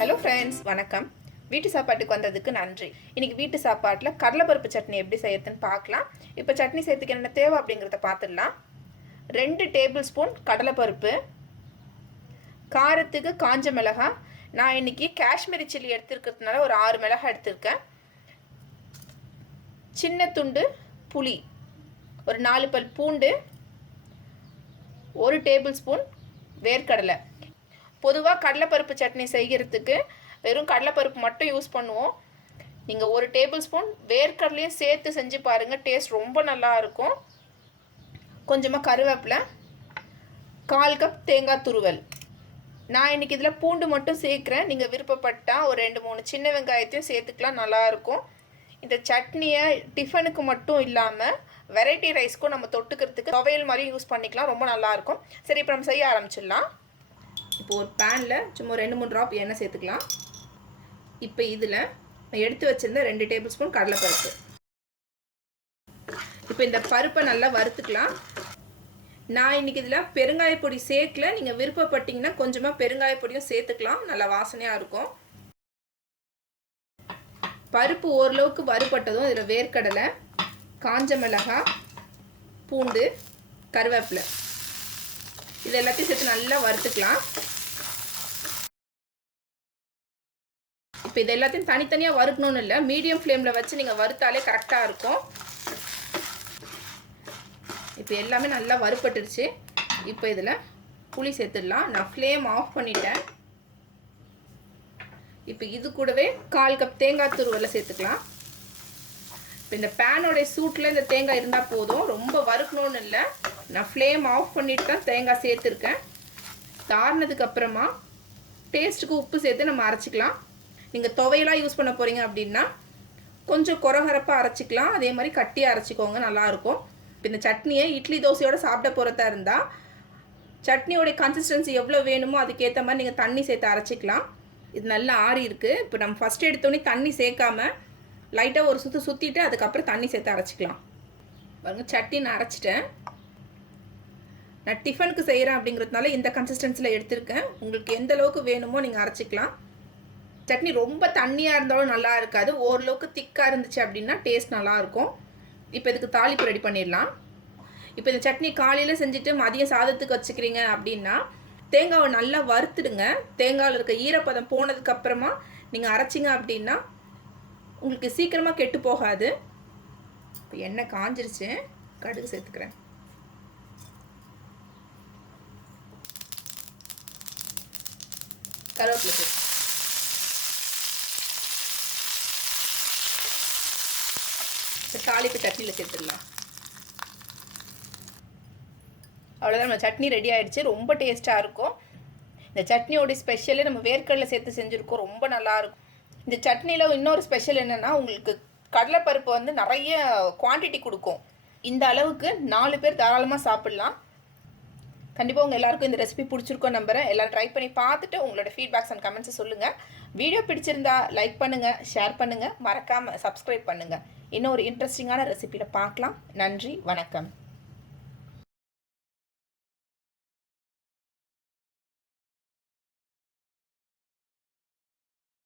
Hello friends, வணக்கம். வீட்டு சாப்பாட்டுக்கு வந்ததுக்கு நன்றி. இன்றைக்கி வீட்டு சாப்பாட்டில் கடலைப்பருப்பு சட்னி எப்படி செய்யறதுன்னு பார்க்கலாம். இப்போ சட்னி செய்யறதுக்கு என்ன தேவை அப்படிங்கிறத பார்த்துடலாம். 2 டேபிள் ஸ்பூன் கடலைப்பருப்பு, காரத்துக்கு காஞ்ச மிளகாய். நான் இன்றைக்கி காஷ்மீரி சில்லி எடுத்துருக்கிறதுனால ஒரு 6 மிளகாய் எடுத்திருக்கேன். சின்ன துண்டு புளி, ஒரு 4 பல் பூண்டு, 1 டேபிள் ஸ்பூன் வேர்க்கடலை. பொதுவாக கடலைப்பருப்பு சட்னி செய்கிறதுக்கு வெறும் கடலைப்பருப்பு மட்டும் யூஸ் பண்ணுவோம். நீங்கள் 1 டேபிள் ஸ்பூன் வேர்க்கடலையும் சேர்த்து செஞ்சு பாருங்கள், டேஸ்ட் ரொம்ப நல்லா இருக்கும். கொஞ்சமாக கருவேப்பிலை, 1/4 கப் தேங்காய் துருவல். நான் இன்றைக்கி இதில் பூண்டு மட்டும் சேர்க்குறேன். நீங்கள் விருப்பப்பட்டால் ஒரு 2-3 சின்ன வெங்காயத்தையும் சேர்த்துக்கலாம், நல்லாயிருக்கும். இந்த சட்னியை டிஃபனுக்கு மட்டும் இல்லாமல் வெரைட்டி ரைஸ்க்கும் நம்ம தொட்டுக்கிறதுக்கு துவையல் மாதிரி யூஸ் பண்ணிக்கலாம், ரொம்ப நல்லாயிருக்கும். சரி, இப்போ நம்ம செய்ய ஆரம்பிச்சிடலாம். இப்போ ஒரு பேனில் சும்மா 2-3 ட்ராப் எண்ணெய் சேர்த்துக்கலாம். இப்போ இதில் நான் எடுத்து வச்சுருந்த 2 டேபிள் ஸ்பூன் கடலைப்பருப்பு. இப்போ இந்த பருப்பை நல்லா வறுத்துக்கலாம். நான் இன்றைக்கி இதில் பெருங்காயப்பொடி சேர்க்கல. நீங்கள் விருப்பப்பட்டீங்கன்னா கொஞ்சமாக பெருங்காயப்பொடியும் சேர்த்துக்கலாம், நல்லா வாசனையாக இருக்கும். பருப்பு ஓரளவுக்கு வறுபட்டதும் இதில் வேர்க்கடலை, காஞ்ச மிளகாய், பூண்டு, கருவேப்பிலை இது எல்லாத்தையும் சேர்த்து நல்லா வறுத்துக்கலாம். இப்போ இது எல்லாத்தையும் தனித்தனியாக வறுக்கணும்னு இல்லை, மீடியம் ஃப்ளேமில் வச்சு நீங்கள் வறுத்தாலே கரெக்டாக இருக்கும். இப்போ எல்லாமே நல்லா வறுபட்டுருச்சு. இப்போ இதில் புளி சேர்த்துடலாம். நான் ஃப்ளேம் ஆஃப் பண்ணிட்டேன். இப்போ இது கூடவே 1/4 கப் தேங்காய் துருவலை சேர்த்துக்கலாம். இப்போ இந்த பேனோடைய சூட்டில் இந்த தேங்காய் இருந்தால் போதும், ரொம்ப வறுக்கணும்னு இல்லை. நான் ஃப்ளேம் ஆஃப் பண்ணிட்டு தான் தேங்காய் சேர்த்துருக்கேன். தாரினதுக்கு அப்புறமா டேஸ்ட்டுக்கு உப்பு சேர்த்து நம்ம அரைச்சிக்கலாம். நீங்கள் துவையெல்லாம் யூஸ் பண்ண போகிறீங்க அப்படின்னா கொஞ்சம் கொரகரப்பாக அரைச்சிக்கலாம், அதே மாதிரி கட்டியாக அரைச்சிக்கோங்க, நல்லாயிருக்கும். இப்போ இந்த சட்னியை இட்லி தோசையோடு சாப்பிட போகிறதா இருந்தால் சட்னியோடைய கன்சிஸ்டன்சி எவ்வளோ வேணுமோ அதுக்கேற்ற மாதிரி நீங்கள் தண்ணி சேர்த்து அரைச்சிக்கலாம். இது நல்லா ஆறி இருக்குது. இப்போ நம்ம ஃபஸ்ட்டு எடுத்தோடனே தண்ணி சேர்க்காமல் லைட்டாக ஒரு சுற்றிட்டு அதுக்கப்புறம் தண்ணி சேர்த்து அரைச்சிக்கலாம். பாருங்கள், சட்னி நான் அரைச்சிட்டேன். நான் டிஃபனுக்கு செய்கிறேன் அப்படிங்கிறதுனால இந்த கன்சிஸ்டன்சியில் எடுத்திருக்கேன். உங்களுக்கு எந்த அளவுக்கு வேணுமோ நீங்கள் அரைச்சிக்கலாம். சட்னி ரொம்ப தண்ணியாக இருந்தாலும் நல்லா இருக்காது, ஓரளவுக்கு திக்காக இருந்துச்சு அப்படின்னா டேஸ்ட் நல்லாயிருக்கும். இப்போ இதுக்கு தாளிப்பு ரெடி பண்ணிடலாம். இப்போ இந்த சட்னி காலையில் செஞ்சுட்டு மதியம் சாதத்துக்கு வச்சுக்கிறீங்க அப்படின்னா தேங்காவை நல்லா வறுத்துடுங்க. தேங்காயில் இருக்க ஈரப்பதம் போனதுக்கப்புறமா நீங்கள் அரைச்சிங்க அப்படின்னா உங்களுக்கு சீக்கிரமாக கெட்டு போகாது. இப்போ எண்ணெய் காஞ்சிருச்சு, கடுகு சேர்த்துக்கிறேன். கருவேப்பிலை தாளிப்பு சட்னியில் சேர்த்துடலாம். அவ்வளோதான், நம்ம சட்னி ரெடி ஆகிடுச்சு. ரொம்ப டேஸ்ட்டாக இருக்கும். இந்த சட்னியோட ஸ்பெஷலே நம்ம வேர்க்கடலை சேர்த்து செஞ்சுருக்கோம், ரொம்ப நல்லாயிருக்கும். இந்த சட்னியில் இன்னொரு ஸ்பெஷல் என்னென்னா உங்களுக்கு கடலைப்பருப்பு வந்து நிறைய குவான்டிட்டி கொடுக்கும். இந்த அளவுக்கு 4 பேர் தாராளமாக சாப்பிட்லாம். கண்டிப்பாக உங்கள் எல்லாருக்கும் இந்த ரெசிபி பிடிச்சிருக்கோம் நம்புகிறேன். எல்லோரும் ட்ரை பண்ணி பார்த்துட்டு உங்களோட ஃபீட்பேக்ஸ் அண்ட் கமெண்ட்ஸை சொல்லுங்கள். வீடியோ பிடிச்சிருந்தா லைக் பண்ணுங்கள், ஷேர் பண்ணுங்கள், மறக்காமல் சப்ஸ்கிரைப் பண்ணுங்கள். இன்னும் ஒரு இன்ட்ரெஸ்டிங்கான ரெசிபியில் பார்க்கலாம். நன்றி, வணக்கம்.